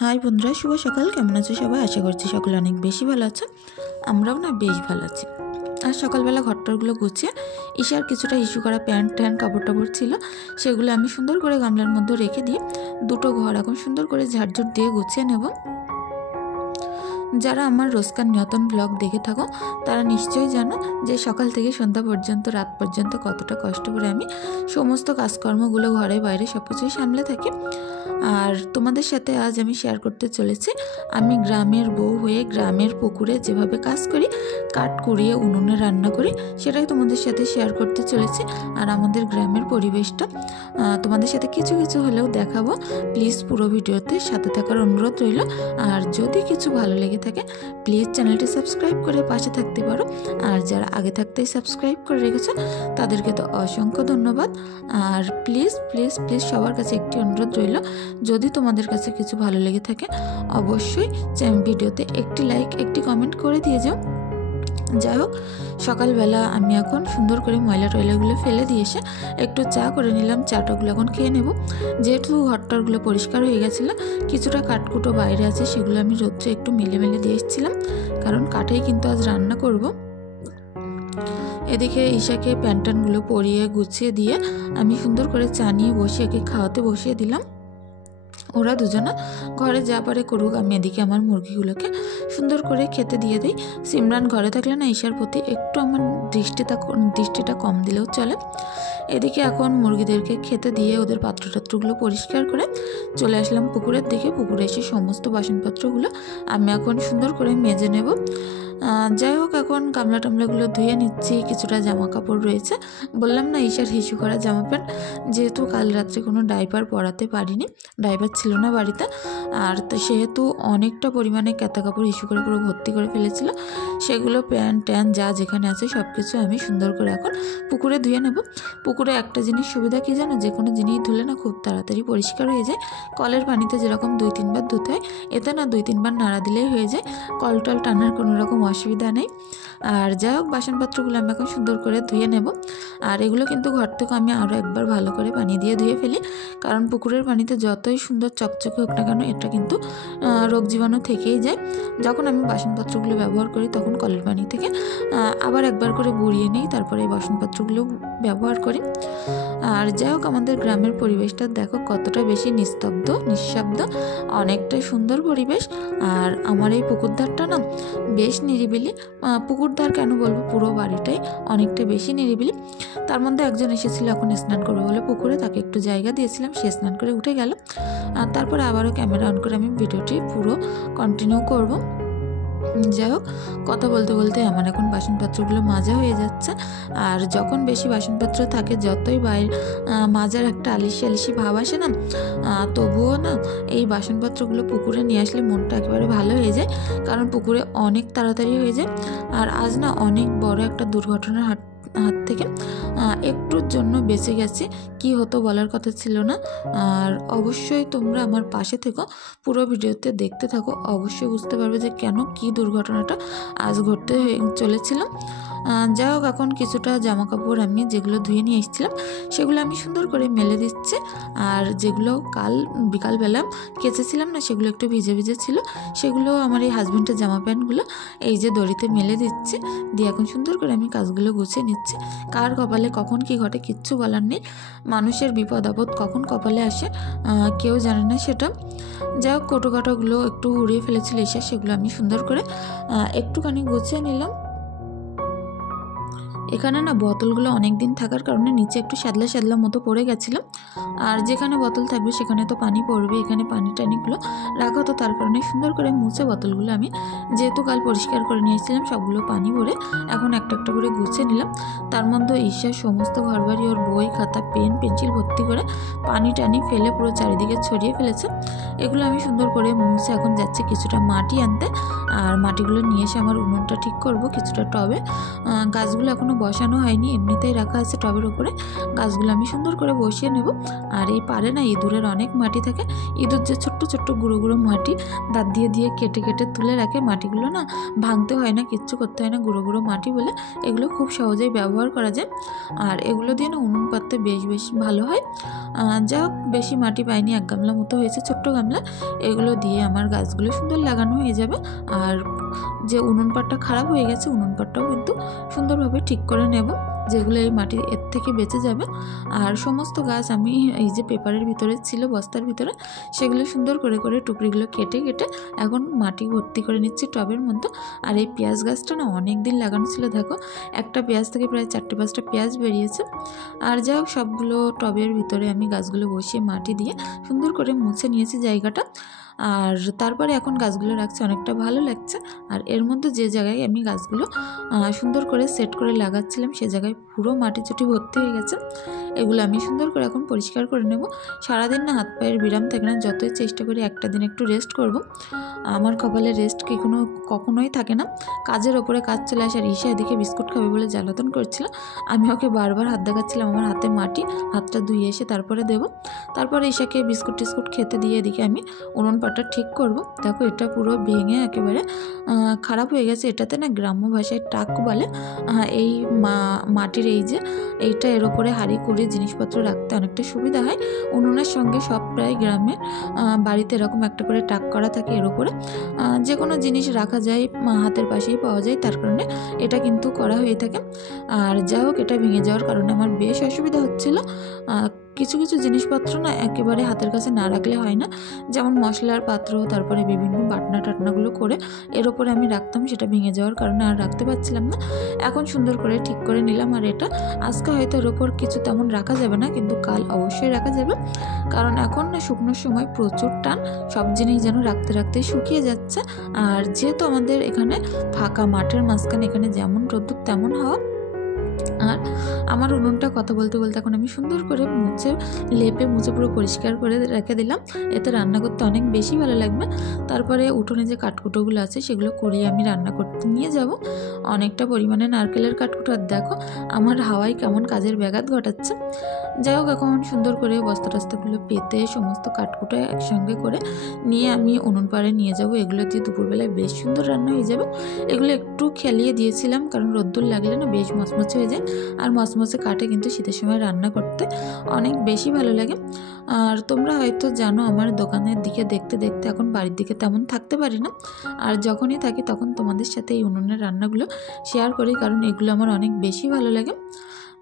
High বন্ধুরা, শুভ সকাল। কেমন আছো সবাই? আশা করছি সকলে অনেক বেশি ভালো আছো। আমরাও না বেশ ভালো আছি। আর সকালবেলা ঘরটারগুলো গুছিয়ে ঈশার কিছুটা ইস্যু করা প্যান্ট কাপড় টাপড় ছিল, সেগুলো আমি সুন্দর করে গামলার মধ্যে রেখে দিয়ে দুটো ঘর এখন সুন্দর করে ঝাড়ঝুট দিয়ে গুছিয়ে নেব। যারা আমার রোজকার নিয়তন ব্লগ দেখে থাকো তারা নিশ্চয়ই জানো যে সকাল থেকে সন্ধ্যা পর্যন্ত, রাত পর্যন্ত কতটা কষ্ট করে আমি সমস্ত কাজকর্মগুলো ঘরে বাইরে সব কিছুই সামলে থাকি। আর তোমাদের সাথে আজ আমি শেয়ার করতে চলেছি আমি গ্রামের বউ হয়ে গ্রামের পুকুরে যেভাবে কাজ করি, কাঠ কুড়িয়ে উনুনে রান্না করি, সেটাই তোমাদের সাথে শেয়ার করতে চলেছি। আর আমাদের গ্রামের পরিবেশটা তোমাদের সাথে কিছু কিছু হলেও দেখাবো। প্লিজ পুরো ভিডিওতে সাথে থাকার অনুরোধ রইল। আর যদি কিছু ভালো লেগে থাকে প্লিজ চ্যানেলটি সাবস্ক্রাইব করে পাশে থাকতে পারো। আর যারা আগে থাকতেই সাবস্ক্রাইব করে রেখেছো তাদেরকে তো অসংখ্য ধন্যবাদ। আর প্লিজ প্লিজ প্লিজ সবার কাছে একটি অনুরোধ রইল, যদি তোমাদের কাছে কিছু ভালো লেগে থাকে অবশ্যই ভিডিওতে একটি লাইক একটি কমেন্ট করে দিয়ে যাও। যাই হোক, সকালবেলা আমি এখন সুন্দর করে ময়লা টয়লাগুলো ফেলে দিয়ে এসে একটু চা করে নিলাম। চাটাগুলো এখন খেয়ে নেব। যেহেতু ঘরটারগুলো পরিষ্কার হয়ে গেছিলো, কিছুটা কাঠকুটো বাইরে আছে, সেগুলো আমি রোদ্রে একটু মেলে মেলে দিয়ে এসেছিলাম, কারণ কাঠেই কিন্তু আজ রান্না করব। এদিকে ঈশাকে প্যান্টানগুলো পরিয়ে গুছিয়ে দিয়ে আমি সুন্দর করে চা নিয়ে বসে একে খাওয়াতে বসিয়ে দিলাম। ওরা দুজনা ঘরে যা পারে করুক, আমি এদিকে আমার মুরগিগুলোকে সুন্দর করে খেতে দিয়ে দিই। সিমরান ঘরে থাকলে না ঈশার প্রতি একটু আমার দৃষ্টিটা কম দিলেও চলে। এদিকে এখন মুরগিদেরকে খেতে দিয়ে ওদের পাত্রটাত্রগুলো পরিষ্কার করে চলে আসলাম পুকুরের দিকে। পুকুরে এসে সমস্ত বাসনপত্রগুলো আমি এখন সুন্দর করে মেজে নেব। যাই হোক, এখন গামলা টামলাগুলো ধুয়ে নিচ্ছি। কিছুটা জামা কাপড় রয়েছে, বললাম না ঈশার হিসু করা জামা প্যান্ট, যেহেতু কাল রাত্রে কোনো ডাইপার পরাতে পারিনি, ডাইপার ছিল না বাড়িতে, আর তো সেহেতু অনেকটা পরিমাণে কাঁথা কাপড় হিসু করে পুরো ভর্তি করে ফেলেছিল। সেগুলো প্যান্ট ট্যান যা যেখানে আছে সব কিছু আমি সুন্দর করে এখন পুকুরে ধুয়ে নেব। পুকুরে একটা জিনিস সুবিধা কি জানো, যে কোনো জিনিস ধুলে না খুব তাড়াতাড়ি পরিষ্কার হয়ে যায়। কলের পানিতে যেরকম 2-3 বার ধুতে হয়, এতে না 2-3 বার নাড়া দিলেই হয়ে যায়, কল টল টানার কোনো রকম অসুবিধা নেই। আর যাই হোক, বাসনপত্রগুলো আমি এখন সুন্দর করে ধুয়ে নেব। আর এগুলো কিন্তু ঘর থেকে আমি আরও একবার ভালো করে পানি দিয়ে ধুয়ে ফেলি, কারণ পুকুরের পানিতে যতই সুন্দর চকচকে হোক না কেন এটা কিন্তু রোগ জীবাণু থেকেই যায়। যখন আমি বাসনপত্রগুলো ব্যবহার করি তখন কলের পানি থেকে আবার একবার করে বুড়িয়ে নিই, তারপরে এই বাসনপত্রগুলো ব্যবহার করি। আর যাই হোক, আমাদের গ্রামের পরিবেশটা দেখো কতটা বেশি নিস্তব্ধ নিঃশব্দ, অনেকটাই সুন্দর পরিবেশ। আর আমার এই পুকুরধারটা না বেশ নিরিবিলি। পুকুরধার কেন বলবো, পুরো বাড়িটাই অনেকটা বেশি নিরিবিলি। তার মধ্যে একজন এসেছিল এখন স্নান করবে বলে পুকুরে, তাকে একটু জায়গা দিয়েছিলাম, সে স্নান করে উঠে গেল। আর তারপরে আবারও ক্যামেরা অন করে আমি ভিডিওটি পুরো কন্টিনিউ করব। যাই হোক, কথা বলতে বলতে আমার এখন বাসনপত্রগুলো মাজা হয়ে যাচ্ছে। আর যখন বেশি বাসনপত্র থাকে, যতই বাইরে মাজার একটা আলিশি ভাব আসে না, তবুও না এই বাসনপত্রগুলো পুকুরে নিয়ে আসলে মনটা একেবারে ভালো হয়ে যায়, কারণ পুকুরে অনেক তাড়াতাড়ি হয়ে যায়। আর আজ না অনেক বড় একটা দুর্ঘটনার হাত থেকে একটুর জন্য বেঁচে গেছি, কি হতো বলার কথা ছিল না। আর অবশ্যই তোমরা আমার পাশে থেকো, পুরো ভিডিওতে দেখতে থাকো, অবশ্যই বুঝতে পারবে যে কেন কি দুর্ঘটনাটা আজ ঘটতে চলেছিল। যাই হোক, এখন কিছুটা জামা কাপড় আমি যেগুলো ধুয়ে নিয়ে এসেছিলাম সেগুলো আমি সুন্দর করে মেলে দিচ্ছি। আর যেগুলো কাল বিকালবেলা কেচেছিলাম না, সেগুলো একটু ভিজে ভিজে ছিল, সেগুলো আমার এই হাজব্যান্ডের জামা প্যান্টগুলো এই যে দড়িতে মেলে দিচ্ছি। দিয়ে এখন সুন্দর করে আমি কাজগুলো গুছিয়ে নিচ্ছি। কার কপালে কখন কি ঘটে কিচ্ছু বলার নেই, মানুষের বিপদ আপদ কখন কপালে আসে কেউ জানে না সেটা। যাই হোক, কোটোকাটোগুলো একটু উড়িয়ে ফেলেছিল এসে, সেগুলো আমি সুন্দর করে একটুখানি গুছিয়ে নিলাম। এখানে না বোতলগুলো অনেক দিন থাকার কারণে নিচে একটু শ্যাদলা মতো পড়ে গেছিলো। আর যেখানে বোতল থাকবে সেখানে তো পানি পড়বে, এখানে পানি টানিগুলো রাখা, তো তার কারণে সুন্দর করে মুছে বোতলগুলো আমি যেহেতু কাল পরিষ্কার করে নিয়েছিলাম সবগুলো পানি ভরে এখন একটা একটা করে গুছিয়ে নিলাম। তার মধ্যে ঈশার সমস্ত ঘরবাড়ি ওর বই খাতা পেন পেন্সিল ভর্তি করে পানি টানি ফেলে পুরো চারিদিকে ছড়িয়ে ফেলেছে। এগুলো আমি সুন্দর করে মুছে এখন যাচ্ছে কিছুটা মাটি আনতে। আর মাটিগুলো নিয়ে এসে আমার উনুনটা ঠিক করব কিছুটা টবে। গাছগুলো এখনও বসানো হয়নি, এমনিতেই রাখা আছে টবের উপরে। গাছগুলো আমি সুন্দর করে বসিয়ে নেব। আর এই পারে না ইঁদুরের অনেক মাটি থাকে, ইঁদুর যে ছোট্ট ছোট্ট গুঁড়ো গুঁড়ো মাটি দাঁত দিয়ে দিয়ে কেটে কেটে তুলে রাখে। মাটিগুলো না ভাঙতে হয় না, কিচ্ছু করতে হয় না, গুঁড়ো গুঁড়ো মাটি বলে এগুলো খুব সহজেই ব্যবহার করা যায়। আর এগুলো দিয়ে না উনুন পাততে বেশ ভালো হয়। যা হোক, বেশি মাটি পাইনি, 1 গামলা মতো হয়েছে, ছোট্ট গামলা। এগুলো দিয়ে আমার গাছগুলো সুন্দর লাগানো হয়ে যাবে। আর যে উনুন পাটটা খারাপ হয়ে গেছে, উনুন পাটটাও কিন্তু সুন্দরভাবে ঠিক করে নেব, যেগুলো এই মাটি এর থেকে বেঁচে যাবে। আর সমস্ত গাছ আমি এই যে পেপারের ভিতরে ছিল, বস্তার ভিতরে, সেগুলো সুন্দর করে করে টুকরিগুলো কেটে কেটে এখন মাটি ভর্তি করে নিচ্ছি টবের মধ্যে। আর এই পেঁয়াজ গাছটা না অনেক দিন লাগানো ছিল, দেখো একটা পেঁয়াজ থেকে প্রায় 4-5টা পেঁয়াজ বেরিয়েছে। আর যাই হোক, সবগুলো টবের ভিতরে আমি গাছগুলো বসিয়ে মাটি দিয়ে সুন্দর করে মুছে নিয়েছি জায়গাটা। আর তারপরে এখন গাছগুলো রাখছি, অনেকটা ভালো লাগছে। আর এর মধ্যে যে জায়গায় আমি গাছগুলো সুন্দর করে সেট করে লাগাচ্ছিলাম, সে জায়গায় পুরো মাটি চুটি ভর্তি হয়ে গেছে। এগুলো আমি সুন্দর করে এখন পরিষ্কার করে নেব। সারাদিন না হাত পায়ের বিরাম থাকে না, যতই চেষ্টা করি একটা দিন একটু রেস্ট করব, আমার কপালে রেস্ট কখনোই থাকে না। কাজের ওপরে কাজ চলে আসে। আর ঈশা এদিকে বিস্কুট খাবে বলে জ্বালাতন করছিল, আমি ওকে বারবার হাত দেখাচ্ছিলাম আমার হাতে মাটি, হাতটা ধুয়ে এসে তারপরে দেব। তারপরে ঈশাকে বিস্কুট টিস্কুট খেতে দিয়ে এদিকে আমি উনুন পাটটা ঠিক করব। দেখো এটা পুরো ভেঙে একেবারে খারাপ হয়ে গেছে। এটাতে না গ্রাম্য ভাষায় টাক বলে। এই মাটির এই যে এইটা, এর ওপরে হাঁড়ি করে জিনিসপত্র রাখতে অনেকটা সুবিধা হয়। উনুনের সঙ্গে সব প্রায় গ্রামের বাড়িতে এরকম একটা করে টাক করা থাকে, এর ওপরে যে কোনো জিনিস রাখা যায়, হাতের পাশেই পাওয়া যায়, তার কারণে এটা কিন্তু করা হয়ে থাকে। আর যাই হোক, এটা ভেঙে যাওয়ার কারণে আমার বেশ অসুবিধা হচ্ছিল। কিছু কিছু জিনিসপত্র না একেবারে হাতের কাছে না রাখলে হয় না, যেমন মশলার পাত্র, তারপরে বিভিন্ন বাটনা টাটনাগুলো করে এর ওপরে আমি রাখতাম, সেটা ভেঙে যাওয়ার কারণে আর রাখতে পারছিলাম না। এখন সুন্দর করে ঠিক করে নিলাম। আর এটা আজকে হয়তো এর ওপর কিছু তেমন রাখা যাবে না, কিন্তু কাল অবশ্যই রাখা যাবে, কারণ এখন না শুকনোর সময় প্রচুর টান, সব জিনিস যেন রাখতে রাখতে শুকিয়ে যাচ্ছে। আর যেহেতু আমাদের এখানে ফাঁকা মাঠের মাঝখানে, এখানে যেমন রোদ্দুর তেমন হাওয়া। আর আমার উনুনটা কথা বলতে বলতে এখন আমি সুন্দর করে লেপে মুছে পুরো পরিষ্কার করে রেখে দিলাম, এতে রান্না করতে অনেক বেশি ভালো লাগবে। তারপরে উঠোনে যে কাঠকুটোগুলো আছে সেগুলো করিয়ে আমি রান্না করতে নিয়ে যাব। অনেকটা পরিমাণে নারকেলের কাঠকুটো, আর দেখো আমার হাওয়ায় কেমন কাজের ব্যাঘাত ঘটাচ্ছে। যাই হোক, এখন সুন্দর করে বস্তা টস্তাগুলো পেতে সমস্ত কাঠকুটো একসঙ্গে করে নিয়ে আমি উনুন পাড়ে নিয়ে যাব। এগুলো দিয়ে দুপুরবেলায় বেশ সুন্দর রান্না হয়ে যাবে। এগুলো একটু খেলিয়ে দিয়েছিলাম, কারণ রোদ্দুর লাগলে না বেশ মচমচে হয়ে যায়। আর মচমচে কাঠে কিন্তু শীতের সময় রান্না করতে অনেক বেশি ভালো লাগে। আর তোমরা হয়তো জানো, আমার দোকানের দিকে দেখতে দেখতে এখন বাড়ির দিকে তেমন থাকতে পারি না। আর যখনই থাকি তখন তোমাদের সাথে এই উনুনের রান্নাগুলো শেয়ার করি, কারণ এগুলো আমার অনেক বেশি ভালো লাগে।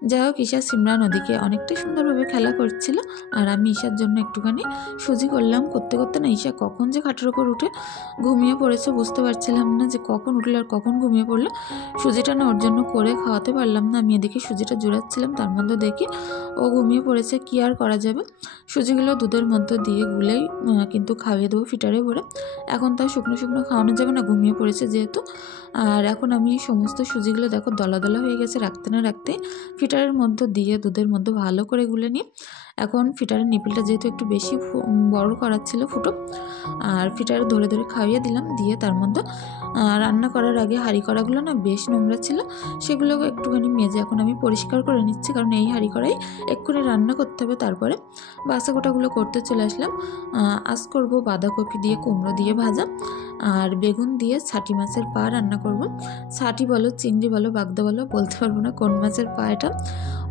যাই হোক, ঈশা সিমরান ওদিকে অনেকটা সুন্দরভাবে খেলা করছিল, আর আমি ঈশার জন্য একটুখানি সুজি করলাম। করতে করতে না ঈশা কখন যে খাটের ওপর উঠে ঘুমিয়ে পড়েছে বুঝতে পারছিলাম না, যে কখন উঠলো আর কখন ঘুমিয়ে পড়লো। সুজিটা না ওর জন্য করে খাওয়াতে পারলাম না, আমি এদিকে সুজিটা জোড়াচ্ছিলাম, তার মধ্যে দেখি ও ঘুমিয়ে পড়েছে। কি আর করা যাবে, সুজিগুলো দুধের মধ্যে দিয়ে গুলেই কিন্তু খাইয়ে দেবো ফিটারে ভরে। এখন তার শুকনো শুকনো খাওয়ানো যাবে না, ঘুমিয়ে পড়েছে যেহেতু। আর এখন আমি সমস্ত সুজিগুলো দেখো দলা দলা হয়ে গেছে, রাখতে না রাখতে ফিটারের মধ্যে দিয়ে দুধের মধ্যে ভালো করে গুলে নিই। এখন ফিটারের নিপিলটা যেহেতু একটু বেশি বড় করার ছিল ফুটো, আর ফিটারে ধরে ধরে খাইয়ে দিলাম। দিয়ে তার মধ্যে রান্না করার আগে হাঁড়ি কড়াগুলো না বেশ নোংরা ছিল, সেগুলো একটুখানি মেজে এখন আমি পরিষ্কার করে নিচ্ছি, কারণ এই হাঁড়ি কড়াই এক্ষুনি রান্না করতে হবে। তারপরে বাসা গোটাগুলো করতে চলে আসলাম। আজ করব বাঁধাকপি দিয়ে কুমড়ো দিয়ে ভাজা, আর বেগুন দিয়ে ছাটি মাছের পা রান্না করব। ছাটি বলো, চিংড়ি বলো, বাগদা বলো, বলতে পারবো না কোন মাছের পা এটা,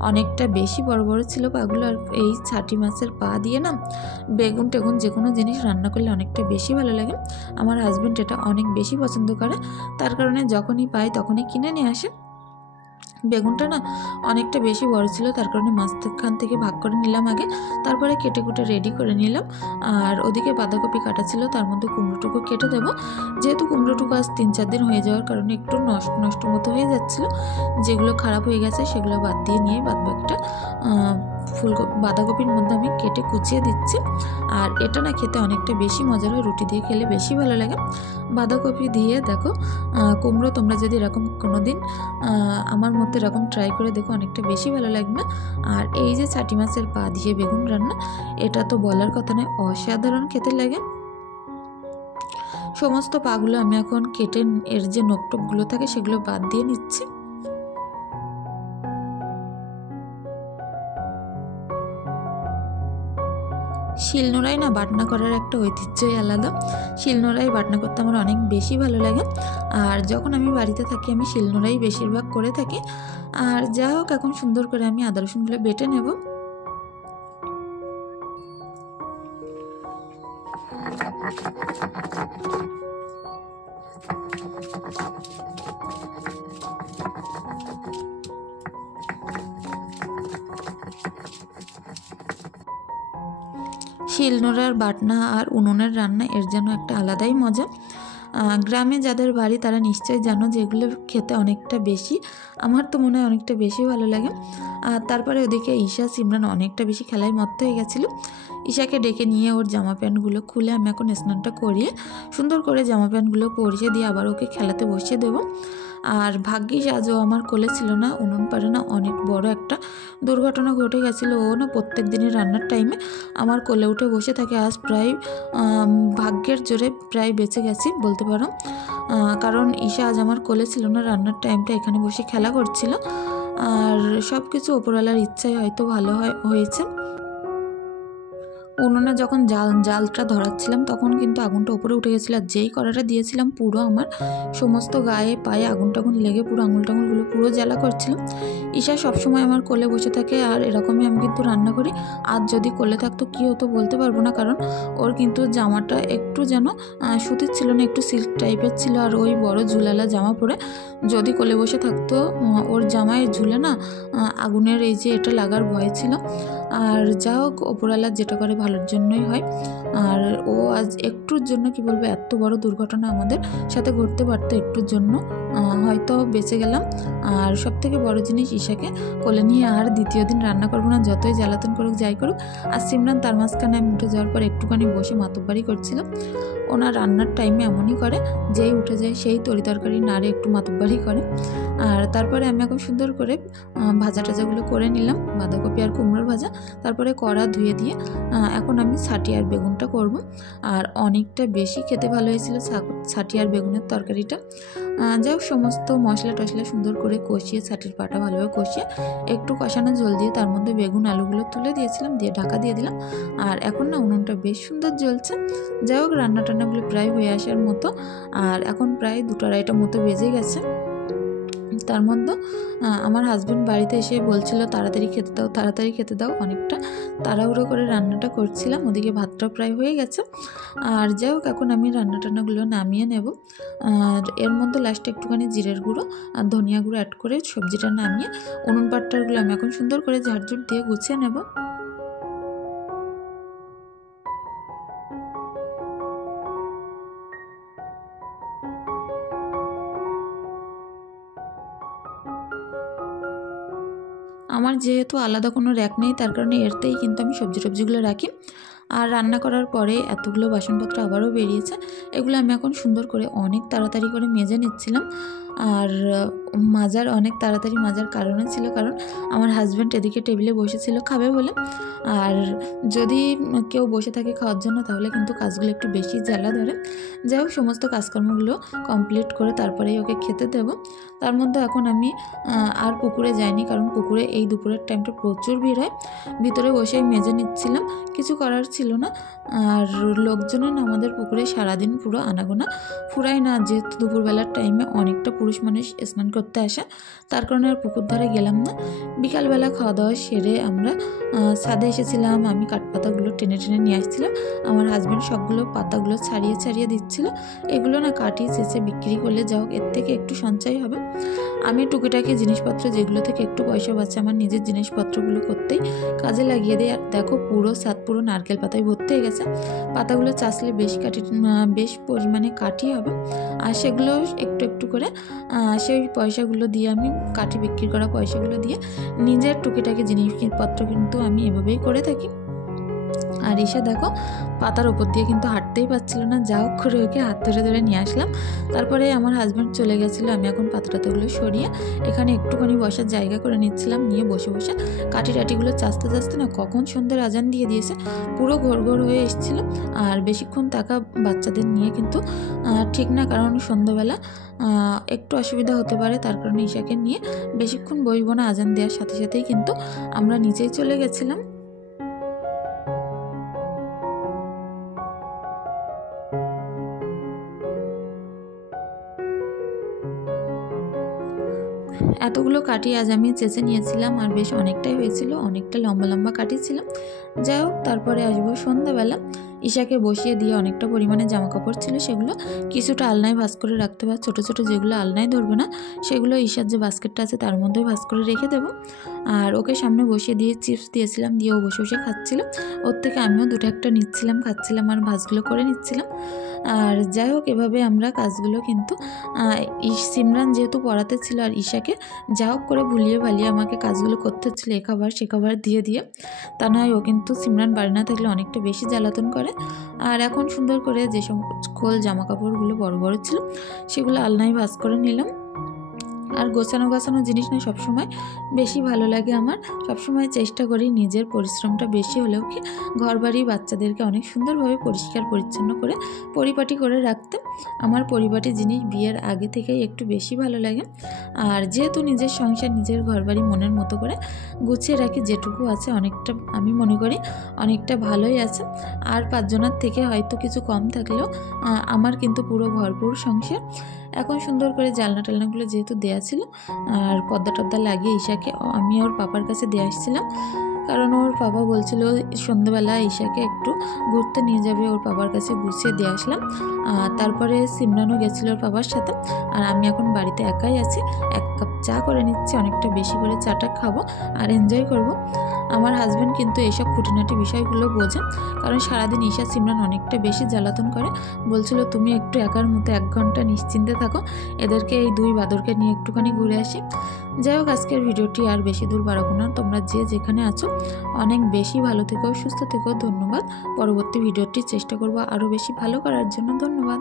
অনেকটা বেশি বড় বড় ছিল পাগুলো। আর এই ছাটি মাছের পা দিয়ে না বেগুন টেগুন যে কোনো জিনিস রান্না করলে অনেকটা বেশি ভালো লাগে। আমার হাজব্যান্ড এটা অনেক বেশি পছন্দ করে, তার কারণে যখনই পাই তখনই কিনে নিয়ে আসে। বেগুনটা না অনেকটা বেশি বড় ছিল, তার কারণে মাঝখান থেকে ভাগ করে নিলাম আগে, তারপরে কেটে কুটে রেডি করে নিলাম। আর ওদিকে বাঁধাকপি কাটা ছিল, তার মধ্যে কুমড়োটুকু কেটে দেবো। যেহেতু কুমড়োটুকু আজ 3-4 দিন হয়ে যাওয়ার কারণে একটু নষ্ট মতো হয়ে যাচ্ছিলো, যেগুলো খারাপ হয়ে গেছে সেগুলো বাদ দিয়ে নিয়ে বাদবাকিটা বাঁধাকপির মধ্যে আমি কেটে কুচিয়ে দিচ্ছি। আর এটা না খেতে অনেকটা বেশি মজার হয়, রুটি দিয়ে খেলে বেশি ভালো লাগে। বাঁধাকপি দিয়ে দেখো কুমড়ো, তোমরা যদি এরকম কোনো দিন আমার মতো এরকম ট্রাই করে দেখো, অনেকটা বেশি ভালো লাগবে। আর এই যে ছাটি মাছের পা দিয়ে বেগুন রান্না, এটা তো বলার কথা নয়, অসাধারণ খেতে লাগে। সমস্ত পাগুলো আমি এখন কেটে এর যে নোকটোকগুলো থাকে সেগুলো বাদ দিয়ে নিচ্ছি। শিলনোড়ায় না বাটনা করার একটা ঐতিহ্যই আলাদা। শিলনোড়ায় বাটনা করতে আমার অনেক বেশি ভালো লাগে। আর যখন আমি বাড়িতে থাকি আমি শিলনোড়াই বেশিরভাগ করে থাকি। আর যা হোক, এখন সুন্দর করে আমি আদা রসুনগুলো বেটে নেব। শিলনোড়ার বাটনা আর উনুনের রান্না এর যেন একটা আলাদাই মজা। গ্রামে যাদের বাড়ি তারা নিশ্চয়ই জানো যে এগুলো খেতে অনেকটা বেশি, আমার তো মনে হয় অনেকটা বেশি ভালো লাগে। আর তারপরে ওদিকে ঈশা সিমরান অনেকটা বেশি খেলায় মত্ত হয়ে গেছিলো। ঈশাকে ডেকে নিয়ে ওর জামা প্যান্টগুলো খুলে আমি এখন স্নানটা করিয়ে সুন্দর করে জামা প্যান্টগুলো পরিয়ে দিয়ে আবার ওকে খেলাতে বসিয়ে দেবো। আর ভাগ্যিস আজও আমার কোলে ছিল না। উনুন পাড়ে না অনেক বড় একটা দুর্ঘটনা ঘটে গেছিলো। ও না প্রত্যেক দিনই রান্নার টাইমে আমার কোলে উঠে বসে থাকে। আজ প্রায় ভাগ্যের জোরে প্রায় বেঁচে গেছি বলতে পারো। কারণ ঈশা আজ আমার কোলে ছিল না, রান্নার টাইমটা এখানে বসে খেলা করছিল। আর সব কিছু ওপরওয়ালার ইচ্ছায় হয়তো ভালো হয়েছে। উনুনে যখন জালটা ধরাচ্ছিলাম তখন কিন্তু আগুনটা উপরে উঠে গেছিলো। আর যেই কড়াটা দিয়েছিলাম পুরো আমার সমস্ত গায়ে পায়ে আগুন টাগুন লেগে পুরো আঙুল টাঙুলগুলো পুরো জ্বালা করছিলাম। ঈশা সবসময় আমার কোলে বসে থাকে আর এরকমই আমি কিন্তু রান্না করি। আর যদি কোলে থাকতো কী হতো বলতে পারবো না, কারণ ওর কিন্তু জামাটা একটু যেন সুতির ছিল না, একটু সিল্ক টাইপের ছিল। আর ওই বড় ঝুলালা জামা পরে যদি কোলে বসে থাকতো ওর জামায় ঝুলে না আগুনের এই যে এটা লাগার ভয় ছিল। আর যা হোক, ওপরওয়ালা যেটা করে ভালোর জন্যই হয়। আর ও আজ একটুর জন্য কি বলবো, এত বড় দুর্ঘটনা আমাদের সাথে ঘটতে পারতো একটুর জন্য, হয়তো বেঁচে গেলাম। আর সব থেকে বড় জিনিস, ঈশাকে কোলে নিয়ে আর দ্বিতীয় দিন রান্না করবো না, যতই জ্বালাতন করুক যাই করুক। আর সিমরান তার মাঝখানে আমি উঠে যাওয়ার পর একটুখানি বসে মাতব্বারি করছিল। ওনার রান্নার টাইমে এমনই করে, যেই উঠে যায় সেই তরিতরকারি নাড়ে একটু মাতব্বারি করে। আর তারপরে আমি এখন সুন্দর করে ভাজা টাজাগুলো করে নিলাম, বাঁধাকপি আর কুমড়োর ভাজা। তারপরে কড়া ধুয়ে দিয়ে এখন আমি ছাটি আর বেগুনটা করব। আর অনেকটা বেশি খেতে ভালো হয়েছিল ছাটি আর বেগুনের তরকারিটা। যাই হোক, সমস্ত মশলা টশলা সুন্দর করে কষিয়ে ছাটির পাটা ভালোভাবে কষিয়ে একটু কষানো জল দিয়ে তার মধ্যে বেগুন আলুগুলো তুলে দিয়েছিলাম, দিয়ে ঢাকা দিয়ে দিলাম। আর এখন না উনুনটা বেশ সুন্দর জ্বলছে। যাই হোক, রান্না টান্নাগুলো প্রায় হয়ে আসার মতো। আর এখন প্রায় 2-2:30 মতো বেজে গেছে। তার মধ্যে আমার হাজব্যান্ড বাড়িতে এসে বলছিল তাড়াতাড়ি খেতে দাও, তাড়াতাড়ি খেতে দাও। অনেকটা তাড়াহুড়ো করে রান্নাটা করছিলাম, ওদিকে ভাতটা প্রায় হয়ে গেছে। আর যাই হোক, এখন আমি রান্না টান্নাগুলো নামিয়ে নেব। আর এর মধ্যে লাস্টে একটুখানি জিরের গুঁড়ো আর ধনিয়া গুঁড়ো অ্যাড করে সবজিটা নামিয়ে উনুন পাট্টাগুলো আমি এখন সুন্দর করে ঝাড়ঝুট দিয়ে গুছিয়ে নেব। আমার যেহেতু আলাদা কোনো র্যাক নেই, তার কারণে এরতেই কিন্তু আমি সবজিগুলো রাখি। আর রান্না করার পরে এতগুলো বাসনপত্র আবারও বেরিয়েছে, এগুলো আমি এখন সুন্দর করে অনেক তাড়াতাড়ি করে মেজে নিচ্ছিলাম। আর অনেক তাড়াতাড়ি মাজার কারণে ছিল কারণ আমার হাজব্যান্ড এদিকে টেবিলে বসেছিল খাবে বলে। আর যদি কেউ বসে থাকে খাওয়ার জন্য তাহলে কিন্তু কাজগুলো একটু বেশি জ্বালা ধরে। যাই হোক, সমস্ত কাজকর্মগুলো কমপ্লিট করে তারপরেই ওকে খেতে দেব। তার মধ্যে এখন আমি আর পুকুরে যাইনি, কারণ পুকুরে এই দুপুরের টাইমটা প্রচুর ভিড় হয়। ভিতরে বসেই মেজে নিচ্ছিলাম, কিছু করার ছিল না। আর লোকজনের আমাদের পুকুরে সারাদিন পুরো আনাগোনা, ফুরায় না, যেহেতু দুপুরবেলার টাইমে অনেকটা পুরুষ মানুষ স্নান করতে আসে, তার কারণে আর পুকুর ধারে গেলাম না। বিকালবেলা খাওয়া দাওয়া সেরে আমরা ছাদে এসেছিলাম। আমি কাঠপাতাগুলো টেনে টেনে নিয়ে আসছিলাম, আমার হাজব্যান্ড সবগুলো পাতাগুলো ছাড়িয়ে দিচ্ছিল। এগুলো না কাটিয়ে চেঁচে বিক্রি করলে যাও এর থেকে একটু সঞ্চয় হবে। আমি টুকিটাকি জিনিসপত্র যেগুলো থেকে একটু পয়সা বাঁচে আমার নিজের জিনিসপত্রগুলো করতেই কাজে লাগিয়ে দিই। আর দেখো, পুরো ছাদ পুরো নারকেল পাতায় ভর্তি হয়ে গেছে। পাতাগুলো চাষলে বেশ পরিমাণে কাটি হবে। আর সেগুলো একটু একটু করে সেই পয়সাগুলো দিয়ে আমি কাঠি বিক্রি করা পয়সাগুলো দিয়ে নিজের টুকিটাকি জিনিসপত্র কিন্তু আমি এভাবেই করে থাকি। আর এসে দেখো, পাতার ওপর দিয়ে কিন্তু হাঁটতেই পারছিল না, যা হোক করে ওকে হাত ধরে ধরে নিয়ে আসলাম। তারপরে আমার হাজব্যান্ড চলে গেছিলো, আমি এখন পাতাগুলো সরিয়ে এখানে একটুখানি বসার জায়গা করে নিচ্ছিলাম। নিয়ে বসে বসে টাটিগুলো চাচতে না কখন সন্ধ্যের আজান দিয়ে দিয়েছে, পুরো ঘোর হয়ে এসেছিলো। আর বেশিক্ষণ থাকা বাচ্চাদের নিয়ে কিন্তু ঠিক না, কারণ সন্ধ্যাবেলা একটু অসুবিধা হতে পারে, তার কারণে ঈশাকে নিয়ে বেশিক্ষণ বসবো না। আজান দেওয়ার সাথে সাথেই কিন্তু আমরা নিচেই চলে গেছিলাম। এতগুলো কাঠি আজ আমি চেঁচে নিয়েছিলাম, আর বেশ অনেকটাই হয়েছিল, অনেকটা লম্বা লম্বা কাঠি ছিল। যাই হোক, তারপরে আসবো সন্ধ্যাবেলা। ঈশাকে বসিয়ে দিয়ে অনেকটা পরিমাণে জামা কাপড় ছিল, সেগুলো কিছুটা আলনায় ভাঁজ করে রাখতে হবে। ছোটো ছোটো যেগুলো আলনায় ধরবে না, সেগুলো ঈশার যে বাস্কেটটা আছে তার মধ্যে ভাঁজ করে রেখে দেবো। আর ওকে সামনে বসিয়ে দিয়ে চিপস দিয়েছিলাম, দিয়ে ও বসে বসে খাচ্ছিল। ওর থেকে আমিও দুটো একটা নিচ্ছিলাম, খাচ্ছিলাম আর ভাঁজগুলো করে নিচ্ছিলাম। আর যাই হোক, এভাবে আমরা কাজগুলো কিন্তু সিমরান যেহেতু পড়াতে ছিল, আর ঈশাকে যা হোক করে ভুলিয়ে ভালিয়ে আমাকে কাজগুলো করতে হচ্ছিলো, এ খাবার সে খাবার দিয়ে দিয়ে। তা নয়, ও কিন্তু সিমরান বাড়ি না থাকলে অনেকটা বেশি জ্বালাতন করে। আর এখন সুন্দর করে যে সকল জামা কাপড়গুলো বড় বড় ছিল, সেগুলো আলনায় ভাঁজ করে নিলাম। আর গোছানো গাছানো জিনিস না সবসময় বেশি ভালো লাগে আমার। সবসময় চেষ্টা করি নিজের পরিশ্রমটা বেশি হলেও কি ঘর বাড়ি বাচ্চাদেরকে অনেক সুন্দরভাবে পরিষ্কার পরিচ্ছন্ন করে পরিপাটি করে রাখতে। আমার পরিপাটি জিনিস বিয়ের আগে থেকেই একটু বেশি ভালো লাগে। আর যেহেতু নিজের সংসার, নিজের ঘর বাড়ি মনের মতো করে গুছিয়ে রাখি, যেটুকু আছে অনেকটা আমি মনে করি অনেকটা ভালোই আছে। আর 5 জনের থেকে হয়তো কিছু কম থাকলেও আমার কিন্তু পুরো ভরপুর সংসার। এখন সুন্দর করে জানলা টালনাগুলো যেহেতু দেয়া ছিল, আর পর্দা টর্দা লাগিয়ে ঈশাকে আমি ওর পাপার কাছে দিয়ে আসছিলাম, কারণ ওর পাপা বলছিল সন্ধ্যাবেলা ঈশাকে একটু ঘুরতে নিয়ে যাবে, ওর পাপার কাছে গুছিয়ে দিয়ে আসলাম। তারপরে সিমরানও গেছিলো ওর পাপার সাথে। আর আমি এখন বাড়িতে একাই আছি, 1 কাপ চা করে নিচ্ছি, অনেকটা বেশি করে চাটা খাবো আর এনজয় করব। আমার হাজব্যান্ড কিন্তু এইসব খুঁটিনাটি বিষয়গুলো বোঝেন, কারণ সারাদিন ঈশা সিমরান অনেকটা বেশি জ্বালাতন করে। বলছিল তুমি একটু একার মতো 1 ঘন্টা নিশ্চিন্তে থাকো, এদেরকে এই 2 বাদরকে নিয়ে একটুখানি ঘুরে আসি। যাই হোক, আজকের ভিডিওটি আর বেশি দূর বাড়াবো না। তোমরা যে যেখানে আছো অনেক বেশি ভালো থেকো, সুস্থ থেকো। ধন্যবাদ। পরবর্তী ভিডিওটি চেষ্টা করবো আরও বেশি ভালো করার জন্য। ধন্যবাদ।